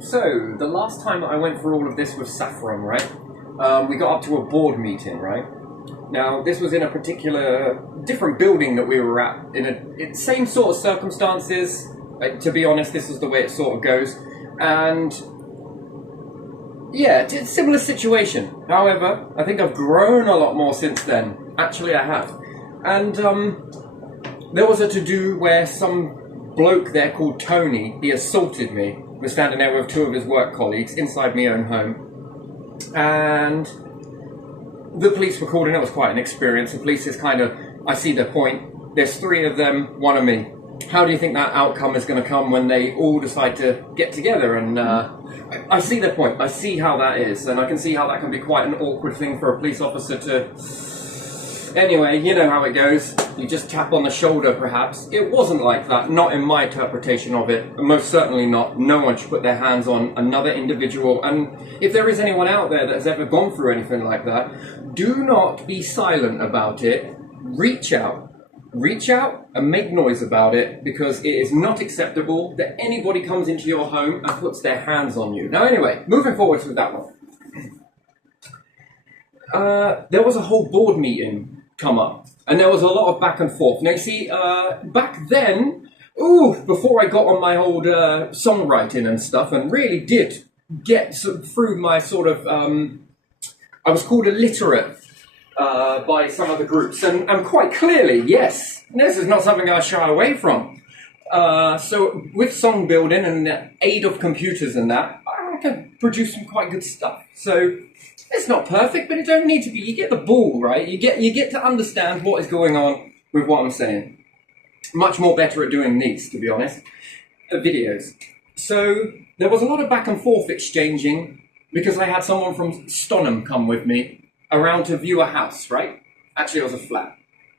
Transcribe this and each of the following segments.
So, the last time that I went through all of this with Saffron, right? We got up to a board meeting, right? Now, this was in a particular different building that we were at, in same sort of circumstances. To be honest, this is the way it sort of goes. And yeah, it's a similar situation. However, I think I've grown a lot more since then. Actually, I have. And there was a to-do where some bloke there called Tony, he assaulted me. We're standing there with two of his work colleagues inside my own home. And the police were called in. It was quite an experience. The police is kind of, I see their point. There's three of them, one of me. How do you think that outcome is going to come when they all decide to get together? And I see their point. I see how that is. And I can see how that can be quite an awkward thing for a police officer to... Anyway, you know how it goes. You just tap on the shoulder, perhaps. It wasn't like that. Not in my interpretation of it. Most certainly not. No one should put their hands on another individual. And if there is anyone out there that has ever gone through anything like that, do not be silent about it. Reach out. Reach out and make noise about it, because it is not acceptable that anybody comes into your home and puts their hands on you. Now, anyway, moving forward with that one. There was a whole board meeting come up, and there was a lot of back and forth. Now, you see, back then, before I got on my old songwriting and stuff, and really did get through my sort of, I was called illiterate by some of the groups, and quite clearly, yes, this is not something I shy away from. So with song building and the aid of computers and that, I can produce some quite good stuff. So it's not perfect, but it don't need to be. You get the ball, right? You get to understand what is going on with what I'm saying. Much more better at doing these, to be honest, videos. So there was a lot of back and forth exchanging, because I had someone from Stonham come with me around to view a house, right? Actually, it was a flat.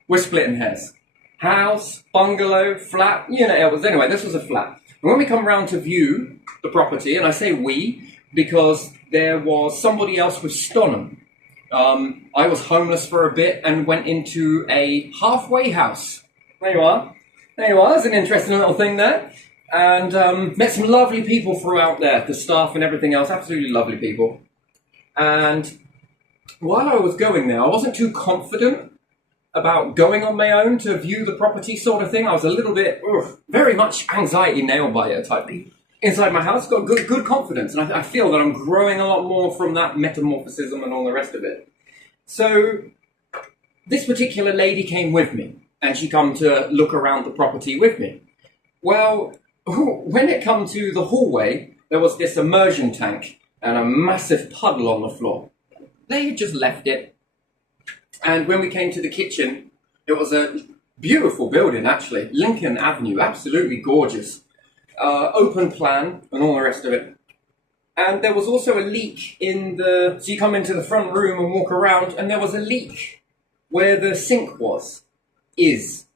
We're splitting hairs. House, bungalow, flat, you know, it was, anyway, this was a flat. And when we come round to view the property, and I say we, because there was somebody else with Stonham. I was homeless for a bit and went into a halfway house. There you are. There you are. There's an interesting little thing there. And met some lovely people throughout there, the staff and everything else, absolutely lovely people. And while I was going there, I wasn't too confident about going on my own to view the property sort of thing. I was a little bit, very much anxiety nail-biter type thing. Inside my house, got good confidence, and I feel that I'm growing a lot more from that metamorphism and all the rest of it. So this particular lady came with me, and she come to look around the property with me. Well, when it come to the hallway, there was this immersion tank and a massive puddle on the floor. They had just left it. And when we came to the kitchen, it was a beautiful building, actually. Lincoln Avenue, absolutely gorgeous. Open plan and all the rest of it. And there was also a leak in the... So you come into the front room and walk around, and there was a leak where the sink is.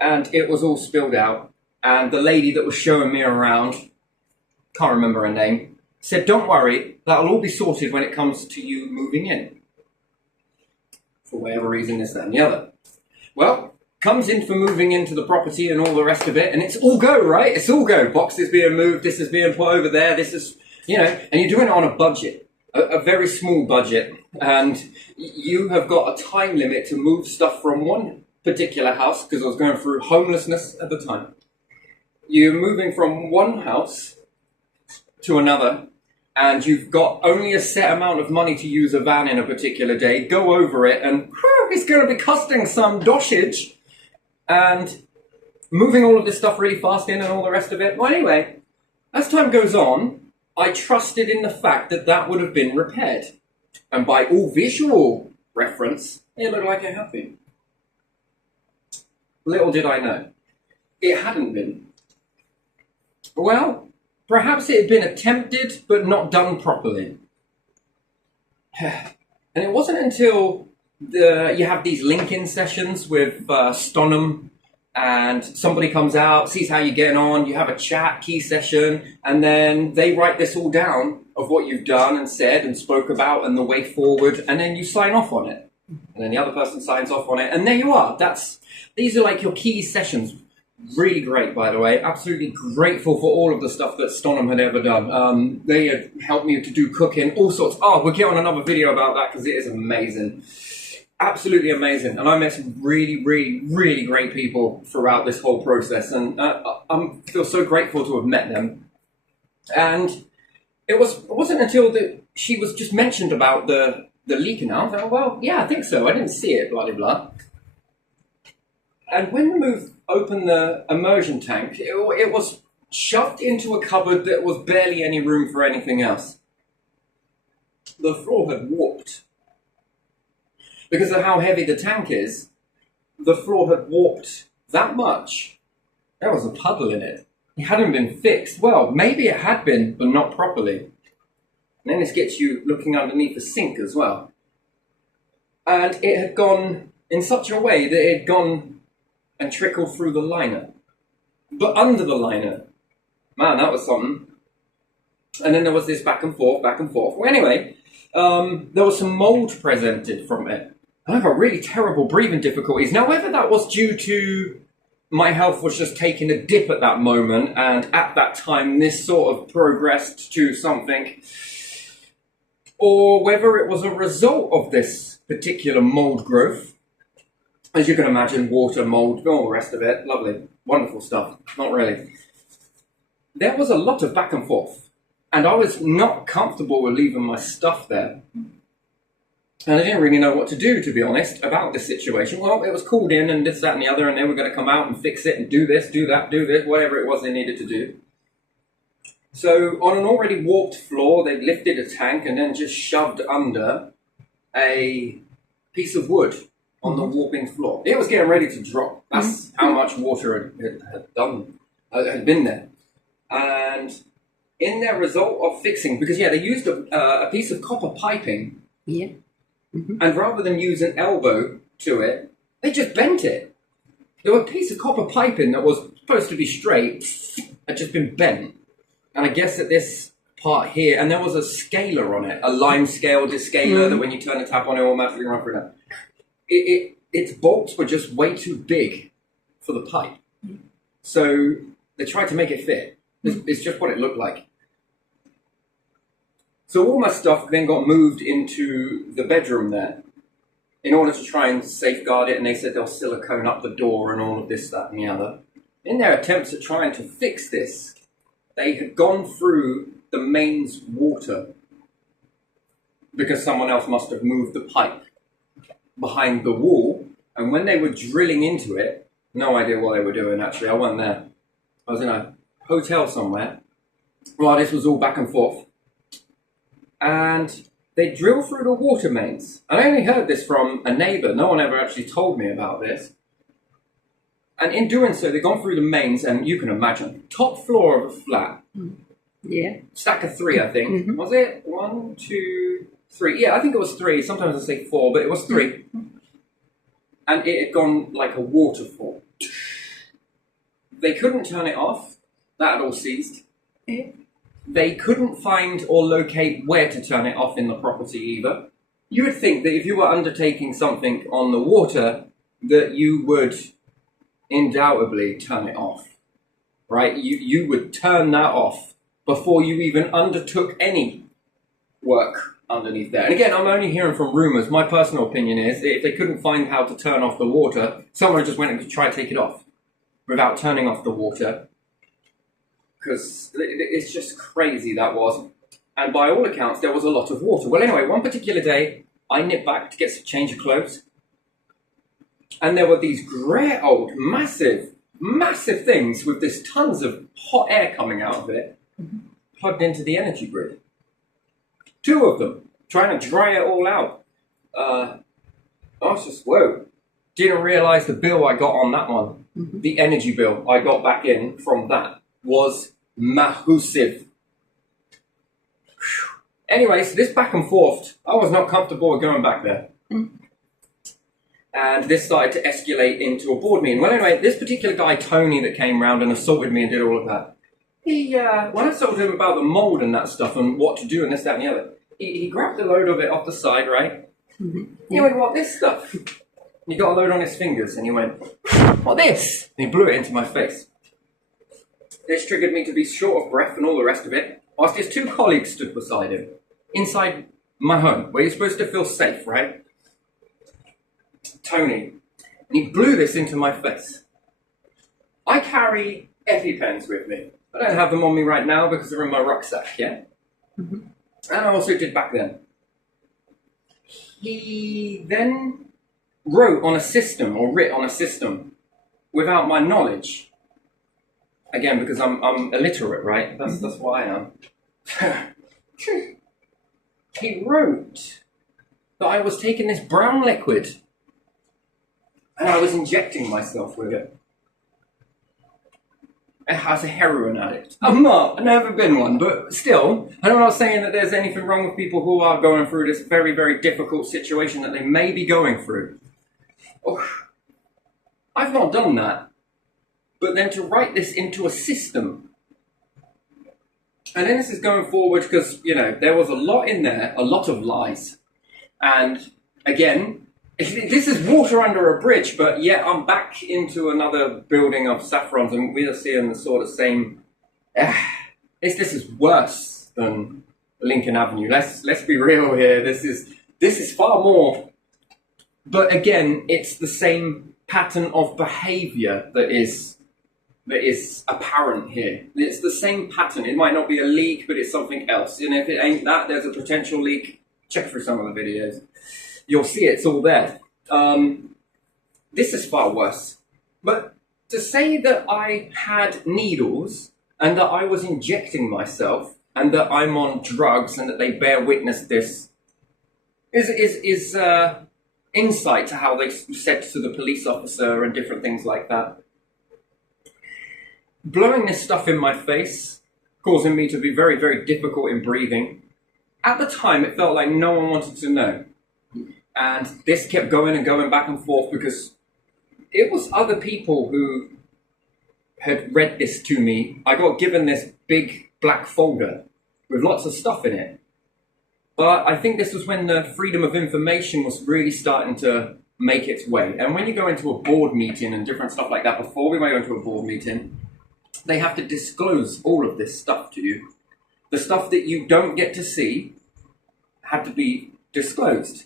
And it was all spilled out. And the lady that was showing me around, can't remember her name, said, "Don't worry, that'll all be sorted when it comes to you moving in." For whatever reason, this, that, and the other. Well, comes in for moving into the property and all the rest of it, and it's all go, right? It's all go. Boxes being moved, this is being put over there, this is, you know, and you're doing it on a budget, a very small budget, and you have got a time limit to move stuff from one particular house, because I was going through homelessness at the time. You're moving from one house to another, and you've got only a set amount of money to use a van in a particular day, go over it, and it's going to be costing some doshage, and moving all of this stuff really fast in and all the rest of it. Well, anyway, as time goes on, I trusted in the fact that that would have been repaired. And by all visual reference, it looked like it had been. Little did I know, it hadn't been. Well, perhaps it had been attempted, but not done properly. And it wasn't until you have these link-in sessions with Stonham, and somebody comes out, sees how you're getting on, you have a chat, key session, and then they write this all down of what you've done and said and spoke about and the way forward, and then you sign off on it. And then the other person signs off on it, and there you are. These are like your key sessions. Really great, by the way. Absolutely grateful for all of the stuff that Stonham had ever done. They had helped me to do cooking, all sorts. Oh, we'll get on another video about that because it is amazing. Absolutely amazing. And I met some really, really, really great people throughout this whole process. And I feel so grateful to have met them. And it wasn't until she was just mentioned about the leak and I was like, well, yeah, I think so. I didn't see it, blah, blah, blah. And when the move opened the immersion tank, it was shoved into a cupboard that was barely any room for anything else. The floor had warped. Because of how heavy the tank is, the floor had warped that much. There was a puddle in it. It hadn't been fixed. Well, maybe it had been, but not properly. And then this gets you looking underneath the sink as well. And it had gone in such a way that it had gone and trickled through the liner. But under the liner, man, that was something. And then there was this back and forth, back and forth. Well, anyway, there was some mold presented from it. I got really terrible breathing difficulties. Now, whether that was due to my health was just taking a dip at that moment, and at that time this sort of progressed to something, or whether it was a result of this particular mold growth. As you can imagine, water, mold, all the rest of it, lovely, wonderful stuff. Not really. There was a lot of back and forth, and I was not comfortable with leaving my stuff there. And I didn't really know what to do, to be honest, about this situation. Well, it was called in and this, that, and the other, and they were going to come out and fix it and do this, do that, do this, whatever it was they needed to do. So on an already warped floor, they lifted a tank and then just shoved under a piece of wood on the warping floor. It was getting ready to drop. That's how much water had been there. And in their result of fixing, because they used a piece of copper piping. Yeah. And rather than use an elbow to it, they just bent it. There was a piece of copper piping that was supposed to be straight, had just been bent. And I guess that this part here, and there was a scaler on it, a lime scale descaler that when you turn the tap on, it automatically runs through that. Its bolts were just way too big for the pipe. So they tried to make it fit. It's just what it looked like. So all my stuff then got moved into the bedroom there in order to try and safeguard it, and they said they'll silicone up the door and all of this, that, and the other. In their attempts at trying to fix this, they had gone through the mains water because someone else must have moved the pipe behind the wall, and when they were drilling into it, no idea what they were doing actually, I wasn't there. I was in a hotel somewhere while this was all back and forth. And they drilled through the water mains. I only heard this from a neighbour. No one ever actually told me about this. And in doing so, they've gone through the mains, and you can imagine, top floor of a flat. Yeah. Stack of 3, I think. Was it? 1, 2, 3. Yeah, I think it was 3. Sometimes I say 4, but it was 3. And it had gone like a waterfall. They couldn't turn it off. That had all ceased. They couldn't find or locate where to turn it off in the property either. You would think that if you were undertaking something on the water, that you would undoubtedly turn it off, right? You would turn that off before you even undertook any work underneath there. And again, I'm only hearing from rumours. My personal opinion is that if they couldn't find how to turn off the water, someone just went and tried to take it off without turning off the water. Because it's just crazy, that was. And by all accounts, there was a lot of water. Well, anyway, one particular day, I nipped back to get some change of clothes. And there were these great old, massive things with this tons of hot air coming out of it, plugged into the energy grid. 2 of them, trying to dry it all out. I was just, whoa. Didn't realise the bill I got on that one. The energy bill I got back in from that was massive. Anyway, so this back and forth, I was not comfortable with going back there. And this started to escalate into a board meeting. Well, anyway, this particular guy, Tony, that came round and assaulted me and did all of that, when I told him about the mould and that stuff and what to do and this, that, and the other, he grabbed a load of it off the side, right? He went, what, this stuff? He got a load on his fingers and he went, "What this?" And he blew it into my face. This triggered me to be short of breath and all the rest of it, whilst his two colleagues stood beside him, inside my home, where you're supposed to feel safe, right? Tony. And he blew this into my face. I carry EpiPens with me. I don't have them on me right now because they're in my rucksack, yeah? Mm-hmm. And I also did back then. He then wrote on a system, or writ on a system, without my knowledge. Again, because I'm illiterate, right? That's what I am. He wrote that I was taking this brown liquid and I was injecting myself with it. As a heroin addict. I'm not. I've never been one, but still, I'm not saying that there's anything wrong with people who are going through this very, very difficult situation that they may be going through. Oh, I've not done that. But then to write this into a system. And then this is going forward because, you know, there was a lot in there, a lot of lies. And again, this is water under a bridge, but yet I'm back into another building of Saffrons and we are seeing the sort of same... this is worse than Lincoln Avenue. Let's be real here. This is far more. But again, it's the same pattern of behaviour that is apparent here. It's the same pattern. It might not be a leak, but it's something else. And if it ain't that, there's a potential leak. Check through some of the videos. You'll see it's all there. This is far worse. But to say that I had needles and that I was injecting myself and that I'm on drugs and that they bear witness this is insight to how they said to the police officer and different things like that. Blowing this stuff in my face, causing me to be very, very difficult in breathing. At the time, it felt like no one wanted to know. And this kept going and going back and forth because it was other people who had read this to me. I got given this big black folder with lots of stuff in it. But I think this was when the freedom of information was really starting to make its way. And when you go into a board meeting and different stuff like that, before we might go into a board meeting, they have to disclose all of this stuff to you. The stuff that you don't get to see had to be disclosed.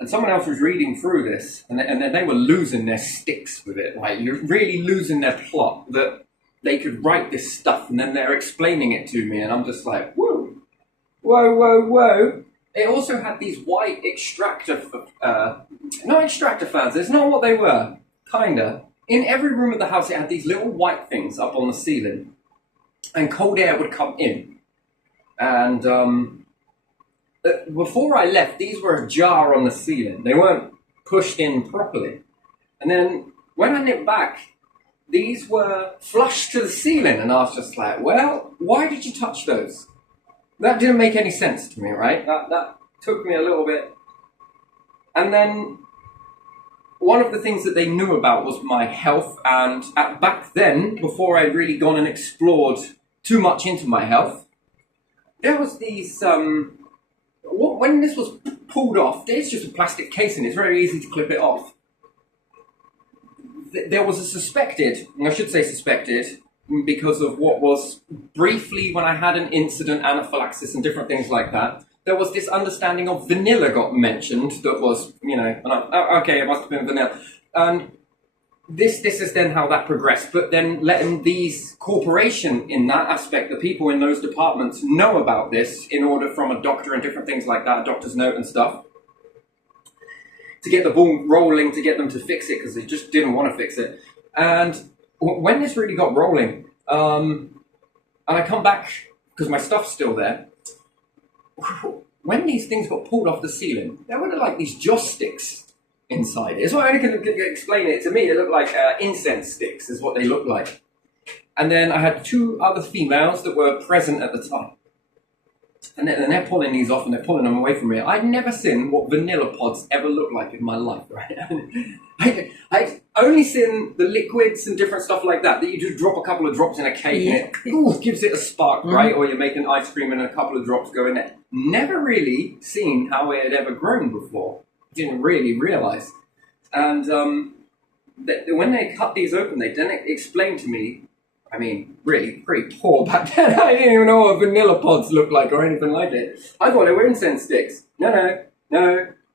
And someone else was reading through this, and then they were losing their sticks with it. Like, you're really losing their plot, that they could write this stuff, and then they're explaining it to me, and I'm just like, whoa, whoa, whoa, whoa. It also had these white extractor, not extractor fans, it's not what they were, kinda. In every room of the house, it had these little white things up on the ceiling, and cold air would come in. And before I left, these were ajar on the ceiling. They weren't pushed in properly. And then when I nipped back, these were flushed to the ceiling, and I was just like, well, why did you touch those? That didn't make any sense to me, right? That took me a little bit. And then one of the things that they knew about was my health, and back then, before I'd really gone and explored too much into my health, there was these, when this was pulled off, there's just a plastic casing, it's very easy to clip it off. There was a suspected, and I should say suspected, because of what was briefly when I had an incident, anaphylaxis and different things like that, there was this understanding of vanilla got mentioned that was, you know, and okay, it must have been vanilla. And this is then how that progressed. But then letting these corporation in that aspect, the people in those departments know about this in order from a doctor and different things like that, a doctor's note and stuff, to get the ball rolling, to get them to fix it, because they just didn't want to fix it. And when this really got rolling, and I come back, because my stuff's still there, when these things got pulled off the ceiling, there were like these joss sticks inside it. So I only can explain it to me. They look like incense sticks is what they look like. And then I had two other females that were present at the time. And they're pulling these off and they're pulling them away from me. I'd never seen what vanilla pods ever looked like in my life, right? I'd only seen the liquids and different stuff like that you just drop a couple of drops in a cake and it gives it a spark, right? Or you're making ice cream and a couple of drops go in there. Never really seen how it had ever grown before. Didn't really realise. And when they cut these open, they didn't explain to me. I mean, really pretty poor back then. I didn't even know what vanilla pods looked like or anything like it. I thought they were incense sticks. No.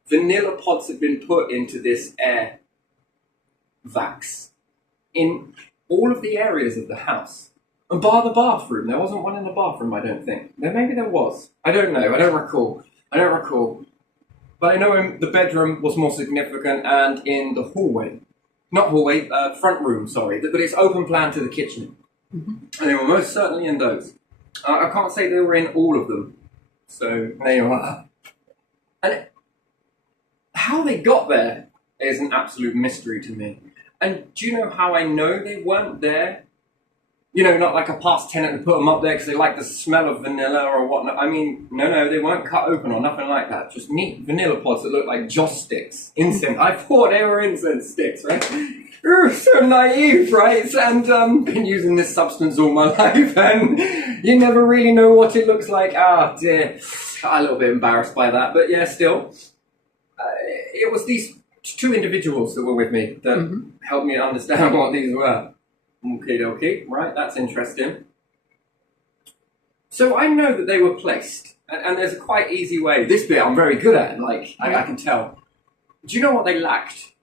Vanilla pods had been put into this air vacs in all of the areas of the house. And bar the bathroom. There wasn't one in the bathroom, I don't think. Maybe there was. I don't know. I don't recall. But I know in the bedroom was more significant, and in the hallway. Not hallway, front room, sorry. But it's open plan to the kitchen. Mm-hmm. And they were most certainly in those. I can't say they were in all of them. So, there you are. And how they got there is an absolute mystery to me. And do you know how I know they weren't there? You know, not like a past tenant to put them up there because they like the smell of vanilla or whatnot. I mean, no, they weren't cut open or nothing like that. Just neat vanilla pods that look like joss sticks. Incense. I thought they were incense sticks, right? So naive, right? And been using this substance all my life, and you never really know what it looks like. Ah, dear. I'm a little bit embarrassed by that, but yeah, still. It was these two individuals that were with me that helped me understand what these were. Okay, right, that's interesting. So I know that they were placed, and there's a quite easy way. This bit I'm very good at, I can tell. Do you know what they lacked?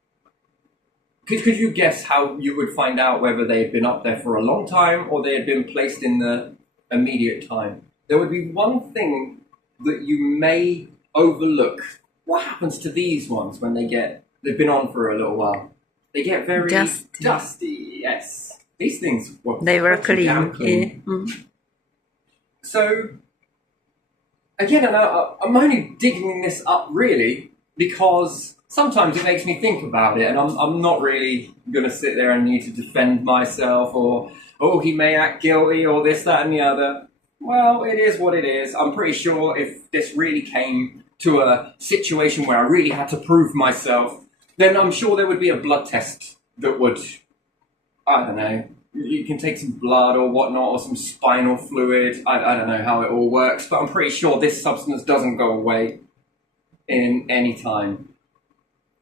Could you guess how you would find out whether they had been up there for a long time or they had been placed in the immediate time? There would be one thing that you may overlook. What happens to these ones when they've been on for a little while? They get very dusty, yes. These things were clean. Yeah. So, again, I'm only digging this up really because sometimes it makes me think about it, and I'm not really going to sit there and need to defend myself or, oh, he may act guilty or this, that, and the other. Well, it is what it is. I'm pretty sure if this really came to a situation where I really had to prove myself, then I'm sure there would be a blood test that would, I don't know, you can take some blood or whatnot or some spinal fluid. I don't know how it all works, but I'm pretty sure this substance doesn't go away in any time.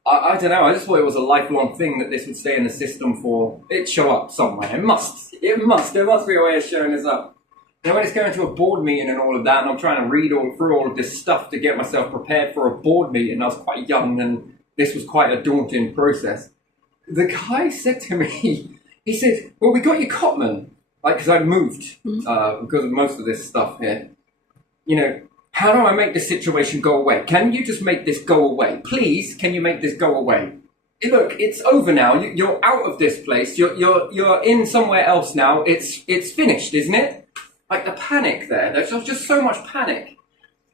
I don't know, I just thought it was a lifelong thing that this would stay in the system for, it'd show up somewhere. There must be a way of showing this up. And when it's going to a board meeting and all of that, and I'm trying to read through all of this stuff to get myself prepared for a board meeting, I was quite young and this was quite a daunting process. The guy said to me, he said, well, we got your Cotman, because I moved because of most of this stuff here. You know, how do I make this situation go away? Can you just make this go away? Please, can you make this go away? Look, it's over now. You're out of this place. You're in somewhere else now. It's finished, isn't it? Like the panic there. There's just so much panic.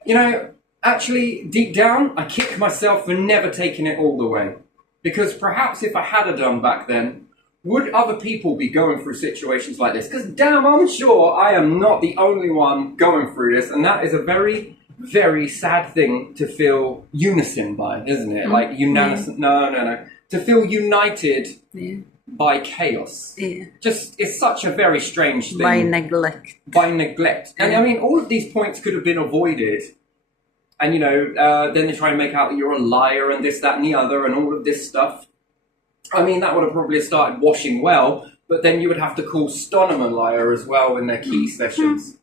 You know, actually, deep down, I kick myself for never taking it all the way. Because perhaps if I had done back then, would other people be going through situations like this? Because damn, I'm sure I am not the only one going through this. And that is a very, very sad thing to feel unison by, isn't it? Like unanimous. Yeah. No. To feel united by chaos. Yeah. Just, it's such a very strange thing. By neglect. And I mean, all of these points could have been avoided. And, you know, then they try and make out that you're a liar and this, that, and the other and all of this stuff. I mean, that would have probably started washing well, but then you would have to call Stonham a liar as well in their key sessions.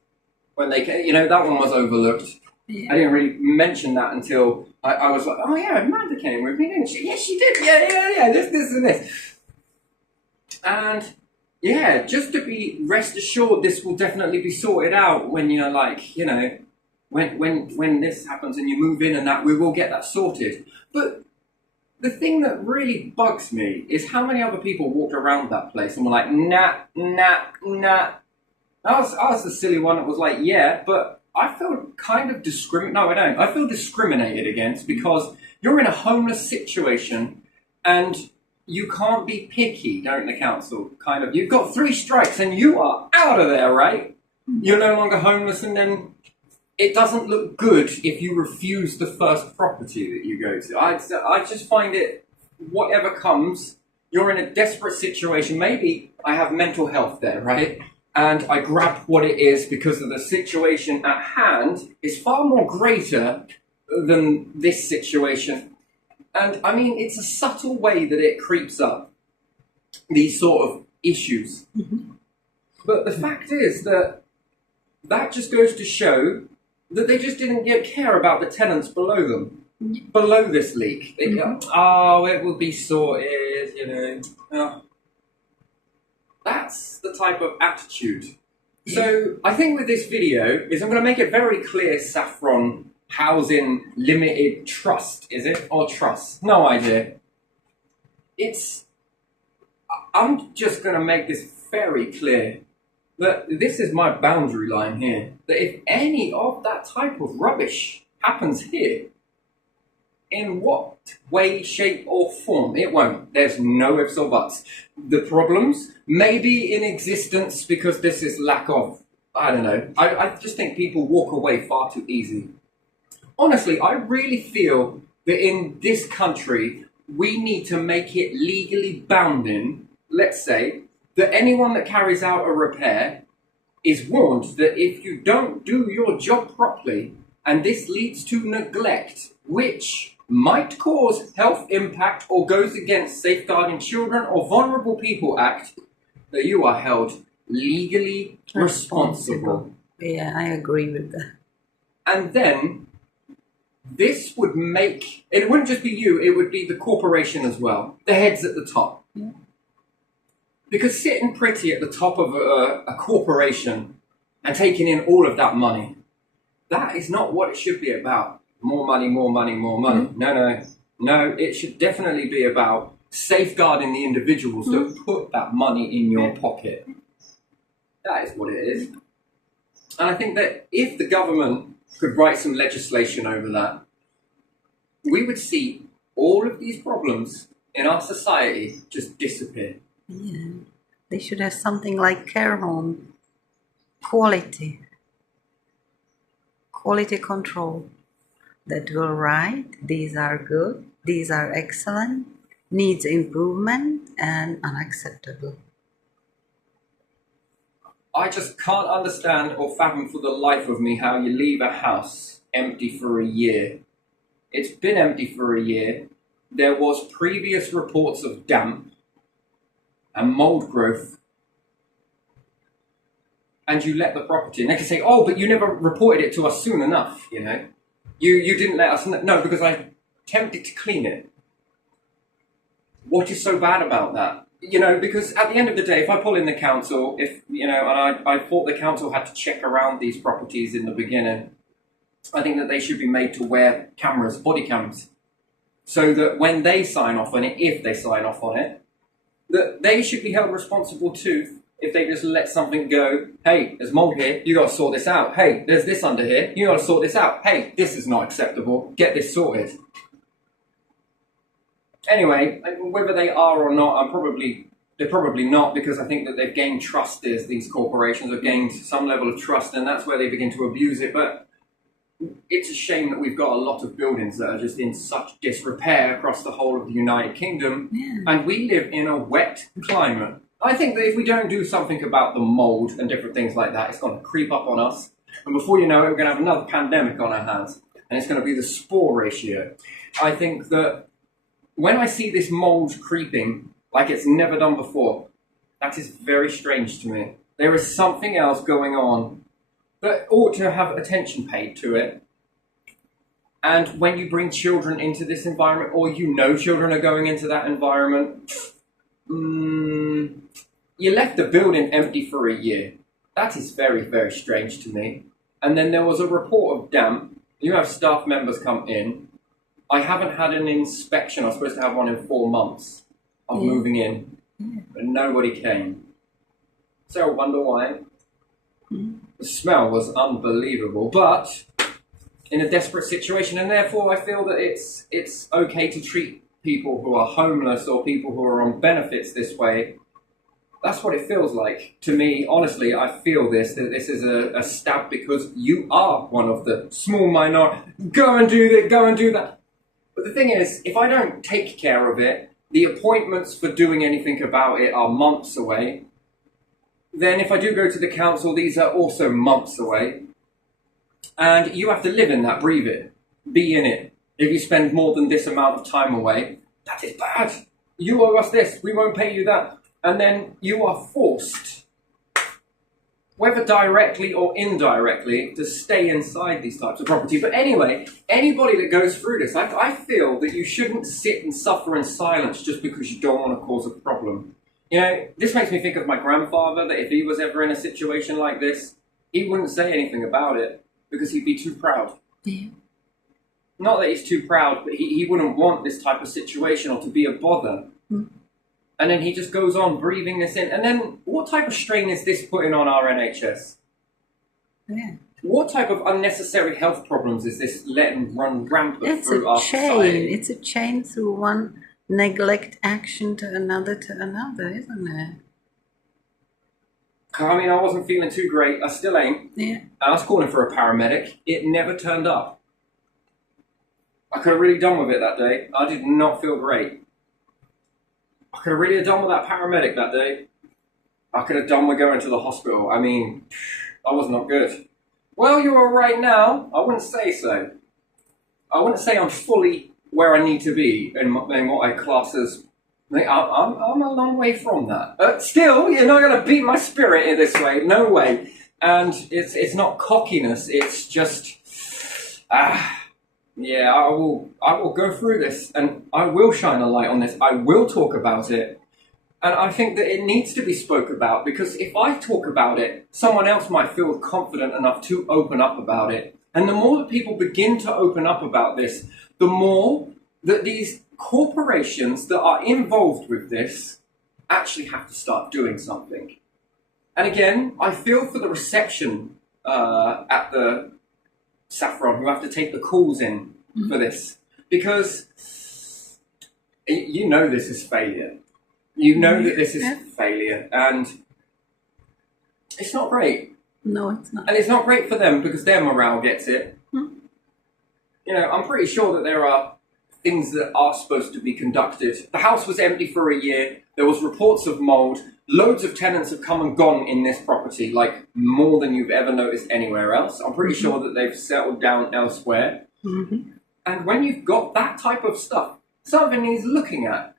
When they, you know, that one was overlooked. Yeah. I didn't really mention that until I was like, oh yeah, Amanda came with me, didn't she? Yes, she did. Yeah, this and this. And yeah, just to be rest assured, this will definitely be sorted out when you're like, you know, when this happens and you move in and that, we will get that sorted. But the thing that really bugs me is how many other people walked around that place and were like, nah. I was the silly one that was like, yeah, but I feel kind of I feel discriminated against because you're in a homeless situation and you can't be picky, don't the council? Kind of, you've got 3 strikes and you are out of there, right? You're no longer homeless, and then it doesn't look good if you refuse the first property that you go to. I just find it, whatever comes, you're in a desperate situation. Maybe I have mental health there, right? And I grab what it is because of the situation at hand is far more greater than this situation. And I mean, it's a subtle way that it creeps up, these sort of issues. But the fact is that just goes to show that they just didn't care about the tenants below them, below this leak. They go, oh, it will be sorted, you know. Oh. That's the type of attitude. So I think with this video is I'm going to make it very clear Saffron Housing Limited Trust, is it? Or Trust? No idea. I'm just going to make this very clear that this is my boundary line here. That if any of that type of rubbish happens here, in what way, shape or form, it won't. There's no ifs or buts. The problems may be in existence because this is lack of, I don't know. I just think people walk away far too easy. Honestly, I really feel that in this country, we need to make it legally bounding, let's say, that anyone that carries out a repair is warned that if you don't do your job properly, and this leads to neglect, which might cause health impact or goes against Safeguarding Children or Vulnerable People Act, that you are held legally responsible. Yeah, I agree with that. And then this would make, it wouldn't just be you, it would be the corporation as well, the heads at the top. Yeah. Because sitting pretty at the top of a corporation and taking in all of that money, that is not what it should be about. More money, more money, more money. No, it should definitely be about safeguarding the individuals that put that money in your pocket. That is what it is. And I think that if the government could write some legislation over that, we would see all of these problems in our society just disappear. Yeah, they should have something like care home, quality control. That will write, these are good, these are excellent, needs improvement, and unacceptable. I just can't understand or fathom for the life of me how you leave a house empty for a year. It's been empty for a year. There was previous reports of damp and mold growth. And you let the property, and they can say, oh, but you never reported it to us soon enough, you know. You didn't let us know. No, because I attempted to clean it. What is so bad about that? You know, because at the end of the day, if I pull in the council, and I thought the council had to check around these properties in the beginning, I think that they should be made to wear cameras, body cams, so that when they sign off on it, if they sign off on it, that they should be held responsible too. If they just let something go, hey, there's mold here, you got to sort this out. Hey, there's this under here, you got to sort this out. Hey, this is not acceptable, get this sorted. Anyway, whether they are or not, they're probably not, because I think that they've gained trust. These corporations have gained some level of trust, and that's where they begin to abuse it. But it's a shame that we've got a lot of buildings that are just in such disrepair across the whole of the United Kingdom, and we live in a wet climate. I think that if we don't do something about the mold and different things like that, it's going to creep up on us. And before you know it, we're going to have another pandemic on our hands. And it's going to be the spore ratio. I think that when I see this mold creeping like it's never done before, that is very strange to me. There is something else going on that ought to have attention paid to it. And when you bring children into this environment, or you know children are going into that environment, you left the building empty for a year. That is very, very strange to me. And then there was a report of damp. You have staff members come in. I haven't had an inspection. I was supposed to have one in 4 months of moving in, but nobody came. So I wonder why. The smell was unbelievable, but in a desperate situation, and therefore I feel that it's okay to treat people who are homeless or people who are on benefits this way. That's what it feels like to me. Honestly, I feel that this is a stab because you are one of the small minority. Go and do that, go and do that. But the thing is, if I don't take care of it, the appointments for doing anything about it are months away. Then if I do go to the council, these are also months away. And you have to live in that, breathe it, be in it. if you spend more than this amount of time away, that is bad. You owe us this, we won't pay you that. And then you are forced, whether directly or indirectly, to stay inside these types of property. But anyway, anybody that goes through this, I feel that you shouldn't sit and suffer in silence just because you don't want to cause a problem. You know, this makes me think of my grandfather, that if he was ever in a situation like this, he wouldn't say anything about it because he'd be too proud. Yeah. Not that he's too proud, but he wouldn't want this type of situation or to be a bother. Mm. And then he just goes on breathing this in. And then what type of strain is this putting on our NHS? Yeah. What type of unnecessary health problems is this letting run rampant It's through a our chain. society? It's a chain through one neglect action to another, isn't it? I mean, I wasn't feeling too great. I still ain't. Yeah. I was calling for a paramedic. It never turned up. I could have really done with it that day. I did not feel great. I could have really done with that paramedic that day. I could have done with going to the hospital. I mean, I was not good. Well, you're all right now. I wouldn't say so. I wouldn't say I'm fully where I need to be in what I class as... I'm a long way from that. But still, you're not going to beat my spirit in this way. No way. And it's not cockiness. It's just... Yeah, I will go through this, and I will shine a light on this. I will talk about it. And I think that it needs to be spoke about, because if I talk about it, someone else might feel confident enough to open up about it. And the more that people begin to open up about this, the more that these corporations that are involved with this actually have to start doing something. And again, I feel for the reception at the Saffron who have to take the calls in for this, because you know this is failure. You know that this is failure, and it's not great. No, it's not. And it's not great for them because their morale gets it. You know, I'm pretty sure that there are things that are supposed to be conducted. The house was empty for a year. There was reports of mold. Loads of tenants have come and gone in this property, like more than you've ever noticed anywhere else. I'm pretty sure that they've settled down elsewhere. And when you've got that type of stuff, something needs looking at.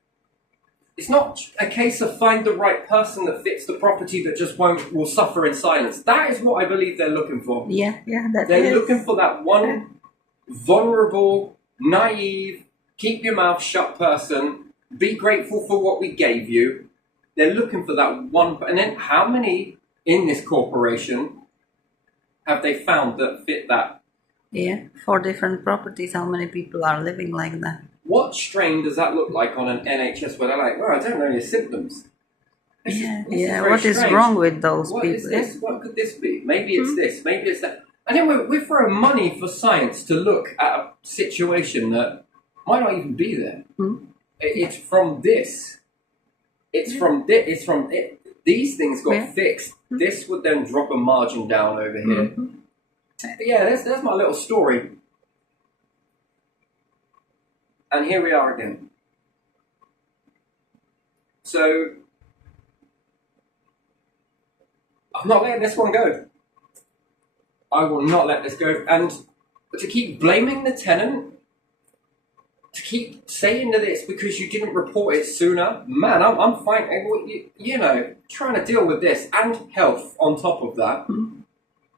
It's not a case of find the right person that fits the property that just will suffer in silence. That is what I believe they're looking for. Yeah, They're looking for that one vulnerable, naive, keep your mouth shut person, be grateful for what we gave you. They're looking for that one. And then how many in this corporation have they found that fit that? Yeah, 4 different properties. How many people are living like that? What strain does that look like on an NHS where they're like, well, I don't know your symptoms? What is wrong with those What people? is this? What could this be? Maybe it's this, maybe it's that. And then we're throwing money for science to look at a situation that might not even be there. It's from this. It's from this. It's from it. These things got fixed. This would then drop a margin down over here. But yeah, that's my little story. And here we are again. So, I'm not letting this one go. I will not let this go. And to keep blaming the tenant, to keep saying that it's because you didn't report it sooner, man, I'm fine. You know, trying to deal with this and health on top of that.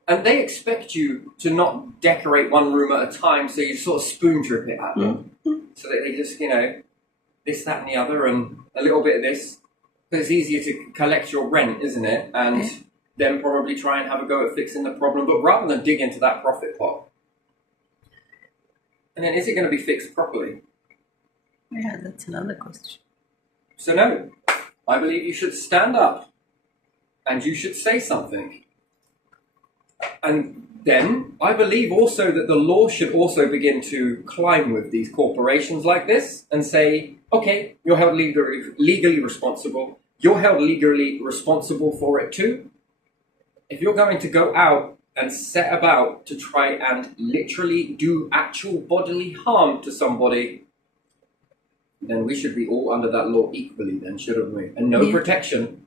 And they expect you to not decorate one room at a time, so you sort of spoon drip it at them. So that they just, you know, this, that, and the other, and a little bit of this. Because it's easier to collect your rent, isn't it? And then probably try and have a go at fixing the problem, but rather than dig into that profit pot. And then is it going to be fixed properly? Yeah, that's another question. So no, I believe you should stand up and you should say something. And then I believe also that the law should also begin to climb with these corporations like this and say, okay, you're held legally responsible. You're held legally responsible for it too. If you're going to go out and set about to try and literally do actual bodily harm to somebody, then we should be all under that law equally then, shouldn't we? And no protection.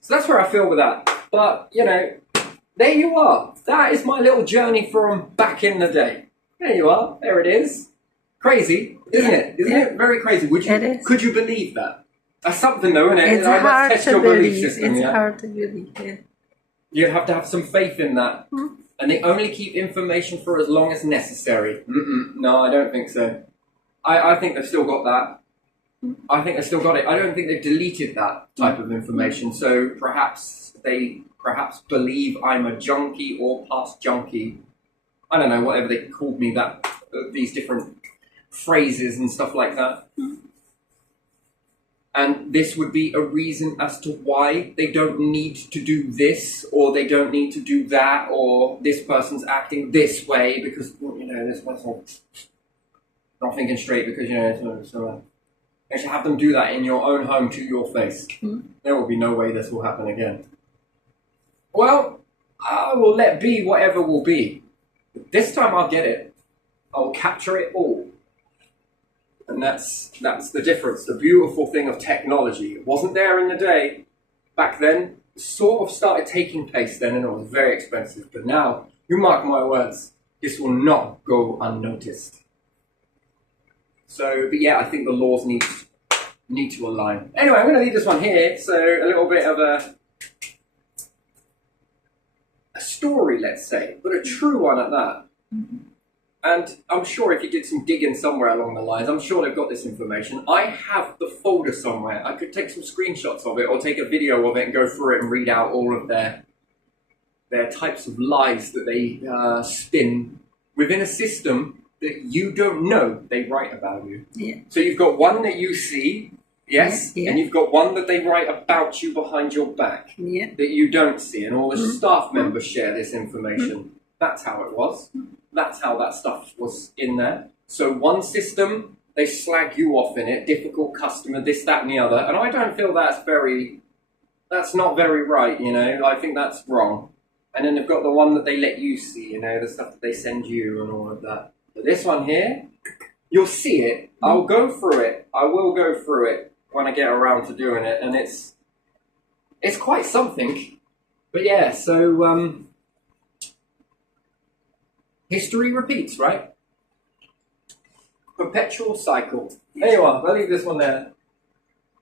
So that's where I feel with that. But, you know, there you are. That is my little journey from back in the day. There you are. There it is. Crazy, isn't it? Isn't it very crazy? It is. Could you believe that? That's something, though, isn't it? It's Like, hard let's test to your belief believe. system. It's Yeah? hard to believe. Yeah. You have to have some faith in that. And they only keep information for as long as necessary. No, I don't think so. I think they've still got that. I think they've still got it. I don't think they've deleted that type of information. So perhaps they believe I'm a junkie or past junkie. I don't know, whatever they called me, that these different phrases and stuff like that. And this would be a reason as to why they don't need to do this, or they don't need to do that, or this person's acting this way because, you know, this person's not thinking straight because, you know, so you should have them do that in your own home to your face. There will be no way this will happen again. Well, I will let be whatever will be. This time I'll get it. I'll capture it all. And that's the difference, the beautiful thing of technology. It wasn't there in the day. Back then, it sort of started taking place then, and it was very expensive. But now, you mark my words, this will not go unnoticed. So, but yeah, I think the laws need to align. Anyway, I'm going to leave this one here. So, a little bit of a story, let's say, but a true one at that. And I'm sure if you did some digging somewhere along the lines, I'm sure they've got this information. I have the folder somewhere. I could take some screenshots of it or take a video of it and go through it and read out all of their types of lies that they spin within a system that you don't know they write about you. Yeah. So you've got one that you see, yes, Yeah. and you've got one that they write about you behind your back Yeah. that you don't see, and all the staff members share this information. That's how it was. That's how that stuff was in there. So one system, they slag you off in it, difficult customer, this, that, and the other. And I don't feel that's not very right, you know. I think that's wrong. And then they've got the one that they let you see, you know, the stuff that they send you and all of that. But this one here, you'll see it. I'll go through it. I will go through it when I get around to doing it. And it's quite something. But yeah, so history repeats, right? Perpetual cycle. There you are. I'll leave this one there.